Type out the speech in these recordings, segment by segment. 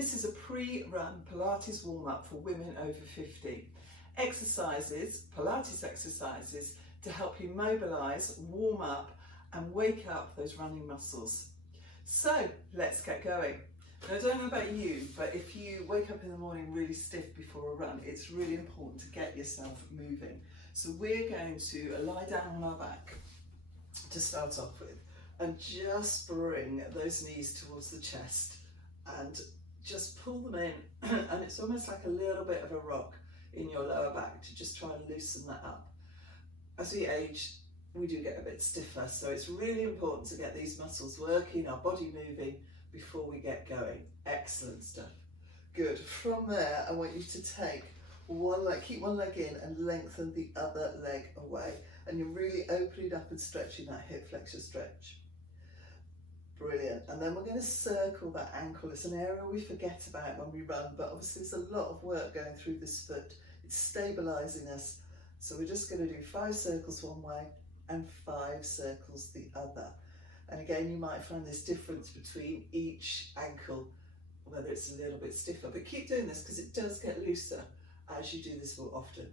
This is a pre-run Pilates warm-up for women over 50. Exercises, Pilates exercises, to help you mobilise, warm up and wake up those running muscles. So let's get going. Now, I don't know about you, but if you wake up in the morning really stiff before a run, it's really important to get yourself moving. So we're going to lie down on our back to start off with and just bring those knees towards the chest and just pull them in and it's almost like a little bit of a rock in your lower back to just try and loosen that up. As we age, we do get a bit stiffer, so it's really important to get these muscles working, our body moving before we get going. Excellent stuff. Good. From there, I want you to take one leg, keep one leg in and lengthen the other leg away. And you're really opening up and stretching that hip flexor stretch. Brilliant. And then we're going to circle that ankle. It's an area we forget about when we run, but obviously there's a lot of work going through this foot. It's stabilising us. So we're just going to do 5 circles one way and 5 circles the other. And again, you might find this difference between each ankle, whether it's a little bit stiffer, but keep doing this because it does get looser as you do this more often.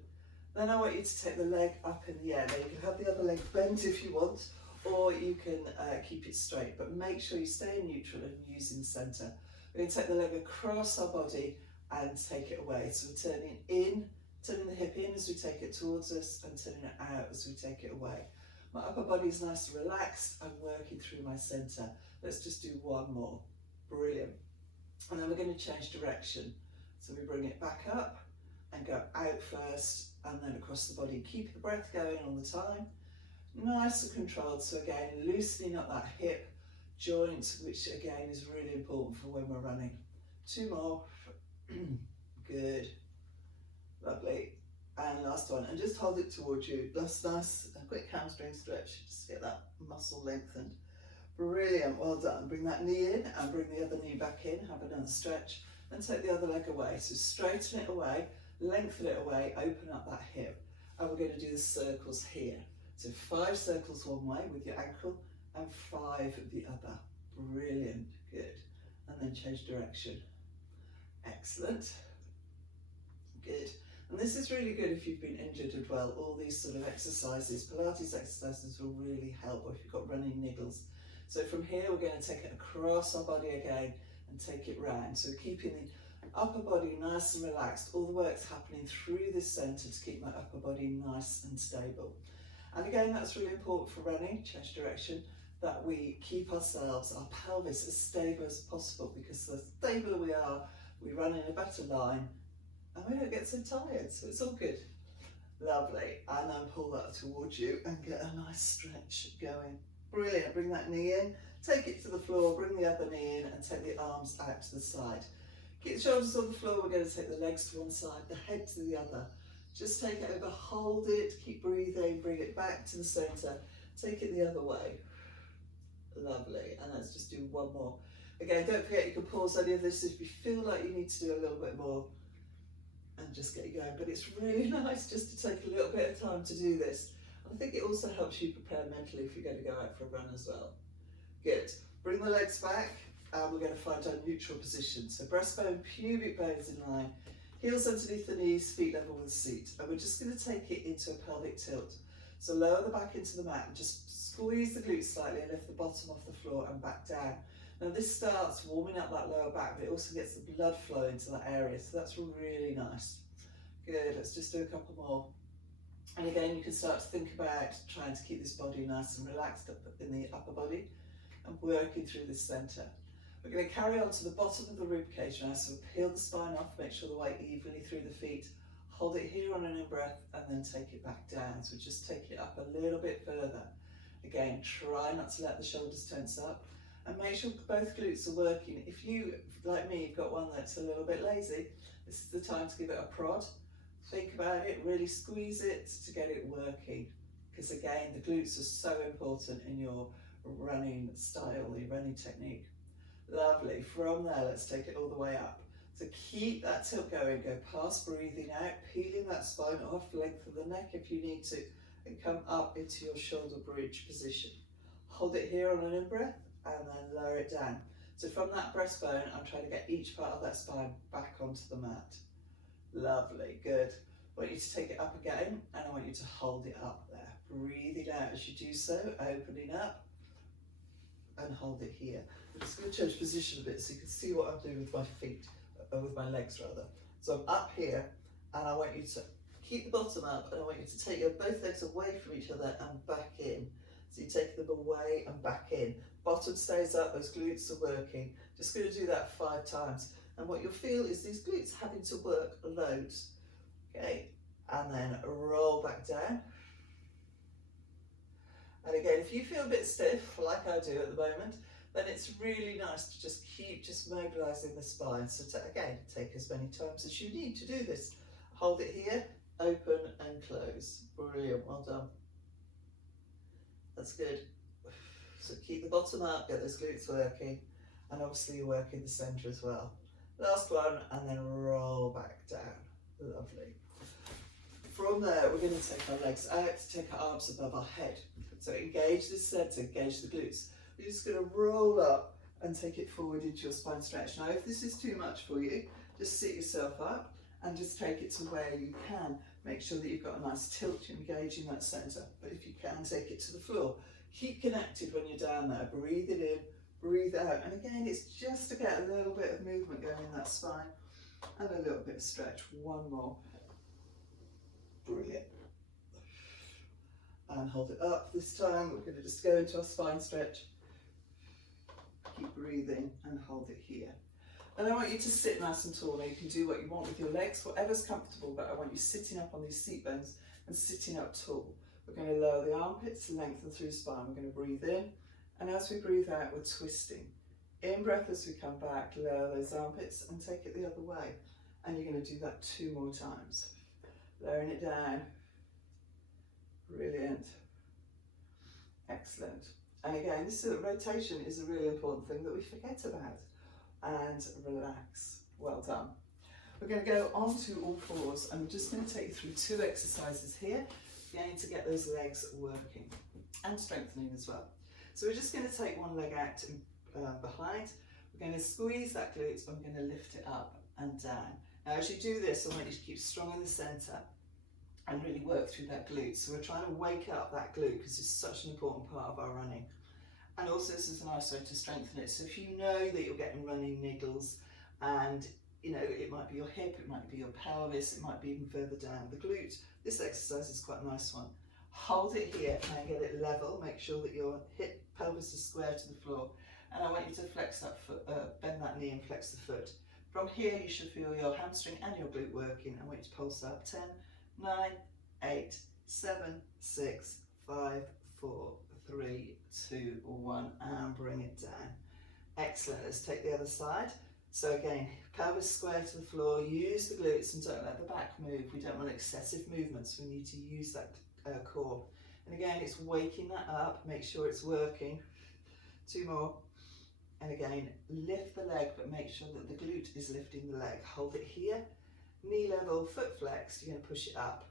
Then I want you to take the leg up in the air. Now you can have the other leg bent if you want, or you can keep it straight, but make sure you stay in neutral and using the centre. We're going to take the leg across our body and take it away. So we're turning in, turning the hip in as we take it towards us and turning it out as we take it away. My upper body is nice and relaxed. I'm working through my centre. Let's just do one more. Brilliant. And then we're going to change direction. So we bring it back up and go out first and then across the body. Keep the breath going all the time. Nice and controlled. So again, loosening up that hip joint, which again is really important for when we're running. 2 more. Good. Lovely. And last one. And just hold it towards you. That's nice. A quick hamstring stretch. Just get that muscle lengthened. Brilliant. Well done. Bring that knee in and bring the other knee back in. Have another stretch. And take the other leg away. So straighten it away. Lengthen it away. Open up that hip. And we're going to do the circles here. So 5 circles one way with your ankle and 5 the other. Brilliant, good. And then change direction. Excellent. Good. And this is really good if you've been injured as well. All these sort of exercises, Pilates exercises will really help, or if you've got running niggles. So from here we're going to take it across our body again and take it round. So keeping the upper body nice and relaxed. All the work's happening through this centre to keep my upper body nice and stable. And again, that's really important for running, change direction, that we keep ourselves, our pelvis as stable as possible, because the stabler we are, we run in a better line and we don't get so tired, so it's all good. Lovely. And then pull that towards you and get a nice stretch going. Brilliant. Bring that knee in, take it to the floor, bring the other knee in and take the arms out to the side. Keep the shoulders on the floor, we're going to take the legs to one side, the head to the other. Just take it over, hold it, keep breathing, bring it back to the centre, take it the other way. Lovely, and let's just do one more. Again, don't forget you can pause any of this if you feel like you need to do a little bit more and just get going. But it's really nice just to take a little bit of time to do this. And I think it also helps you prepare mentally if you're going to go out for a run as well. Good, bring the legs back and we're going to find our neutral position. So breastbone, pubic bones in line. Heels underneath the knees, feet level with the seat. And we're just going to take it into a pelvic tilt. So lower the back into the mat and just squeeze the glutes slightly and lift the bottom off the floor and back down. Now this starts warming up that lower back, but it also gets the blood flow into that area. So that's really nice. Good, let's just do a couple more. And again, you can start to think about trying to keep this body nice and relaxed up in the upper body and working through the centre. We're going to carry on to the bottom of the ribcage now, so peel the spine off, make sure the weight evenly through the feet, hold it here on an in-breath and then take it back down. So just take it up a little bit further. Again, try not to let the shoulders tense up and make sure both glutes are working. If you, like me, you've got one that's a little bit lazy, this is the time to give it a prod. Think about it, really squeeze it to get it working. Because again, the glutes are so important in your running style, your running technique. Lovely. From there, let's take it all the way up. So keep that tilt going. Go past breathing out, peeling that spine off, lengthen the neck if you need to, and come up into your shoulder bridge position. Hold it here on an in-breath and then lower it down. So from that breastbone, I'm trying to get each part of that spine back onto the mat. Lovely, good. I want you to take it up again, and I want you to hold it up there. Breathing out as you do so, opening up, and hold it here. I'm just going to change position a bit so you can see what I'm doing with my feet, with my legs rather. So I'm up here, and I want you to keep the bottom up, and I want you to take your both legs away from each other and back in. So you take them away and back in. Bottom stays up, those glutes are working. Just going to do that 5 times. And what you'll feel is these glutes having to work loads. Okay, and then roll back down. And again, if you feel a bit stiff, like I do at the moment, then it's really nice to just keep mobilising the spine. So again, take as many times as you need to do this. Hold it here, open and close. Brilliant, well done. That's good. So keep the bottom up, get those glutes working, and obviously you're working the centre as well. Last one, and then roll back down. Lovely. From there, we're going to take our legs out, take our arms above our head. So engage this centre, engage the glutes. You're just going to roll up and take it forward into your spine stretch. Now, if this is too much for you, just sit yourself up and just take it to where you can. Make sure that you've got a nice tilt to engage in that centre. But if you can, take it to the floor. Keep connected when you're down there. Breathe it in, breathe out. And again, it's just to get a little bit of movement going in that spine and a little bit of stretch. One more. Brilliant. And hold it up. This time we're going to just go into our spine stretch. Keep breathing and hold it here. And I want you to sit nice and tall. Now you can do what you want with your legs, whatever's comfortable, but I want you sitting up on these seat bones and sitting up tall. We're going to lower the armpits, lengthen through the spine. We're going to breathe in, and as we breathe out, we're twisting. In breath as we come back, lower those armpits and take it the other way. And you're going to do that 2 more times. Lowering it down. Brilliant. Excellent. And again, this rotation is a really important thing that we forget about. And relax. Well done. We're going to go on to all fours, and we're just going to take you through 2 exercises here, again to get those legs working and strengthening as well. So we're just going to take one leg out behind. We're going to squeeze that glute, and we're going to lift it up and down. Now as you do this, I want you to keep strong in the centre and really work through that glute. So we're trying to wake up that glute because it's such an important part of our running. And also this is a nice way to strengthen it. So if you know that you're getting running niggles, and you know it might be your hip, it might be your pelvis, it might be even further down the glute, this exercise is quite a nice one. Hold it here and get it level. Make sure that your hip pelvis is square to the floor. And I want you to flex that foot, bend that knee and flex the foot. From here you should feel your hamstring and your glute working. I want you to pulse up. 10, 9, 8, 7, 6, 5, 4, 3, 2, 1, and bring it down. Excellent. Let's take the other side. So again, pelvis square to the floor, use the glutes and don't let the back move. We don't want excessive movements. We need to use that core. And again, it's waking that up, make sure it's working. 2 more. And again, lift the leg, but make sure that the glute is lifting the leg. Hold it here, knee level, foot flexed, you're going to push it up.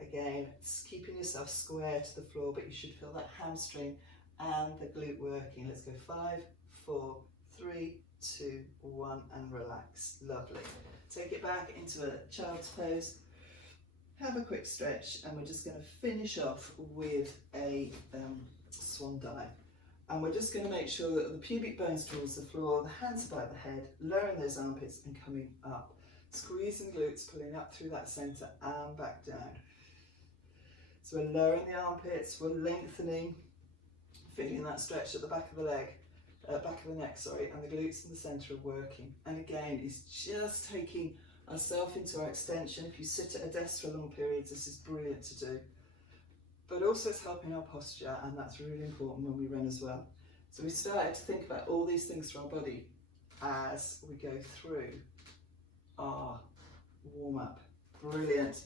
Again, keeping yourself square to the floor, but you should feel that hamstring and the glute working. Let's go 5, 4, 3, 2, 1, and relax. Lovely. Take it back into a child's pose. Have a quick stretch, and we're just going to finish off with a swan dive. And we're just going to make sure that the pubic bone's towards the floor, the hands above the head, lowering those armpits and coming up. Squeezing glutes, pulling up through that centre and back down. So we're lowering the armpits, we're lengthening, feeling that stretch at the back of the leg, back of the neck, sorry, and the glutes in the centre are working. And again, it's just taking ourselves into our extension. If you sit at a desk for long periods, this is brilliant to do. But also it's helping our posture, and that's really important when we run as well. So we started to think about all these things for our body as we go through our warm-up. Brilliant.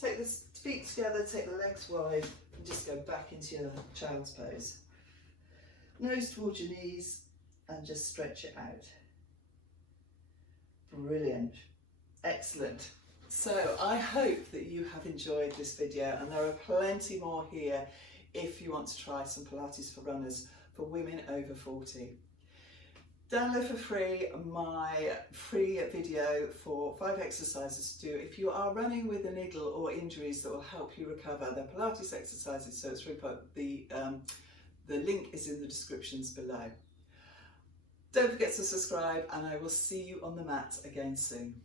Take the feet together, take the legs wide, and just go back into your child's pose. Nose towards your knees, and just stretch it out. Brilliant. Excellent. So I hope that you have enjoyed this video, and there are plenty more here if you want to try some Pilates for runners for women over 40. Download for free my free video for 5 exercises to do if you are running with a niggle or injuries that will help you recover. They're Pilates exercises, so it's really important. The link is in the descriptions below. Don't forget to subscribe, and I will see you on the mat again soon.